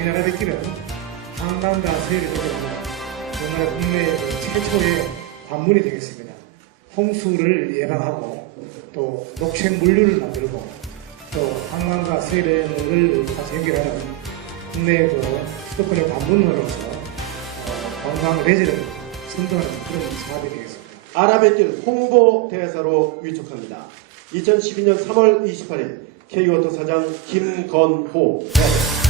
아라뱃길은 한강과 서해를 잇는 우리나라 국내 최초의 관문이 되겠습니다. 홍수를 예방하고 또 녹색 물류를 만들고 또 한강과 서해를 다시 연결하는 국내 그 수도권의 관문으로서 어, 관광 레저를 선도하는 그런 사업이 되겠습니다. 아랍의 길 홍보 대사로 위촉합니다. 2012년 3월 28일 K워터 사장 김건호 대사.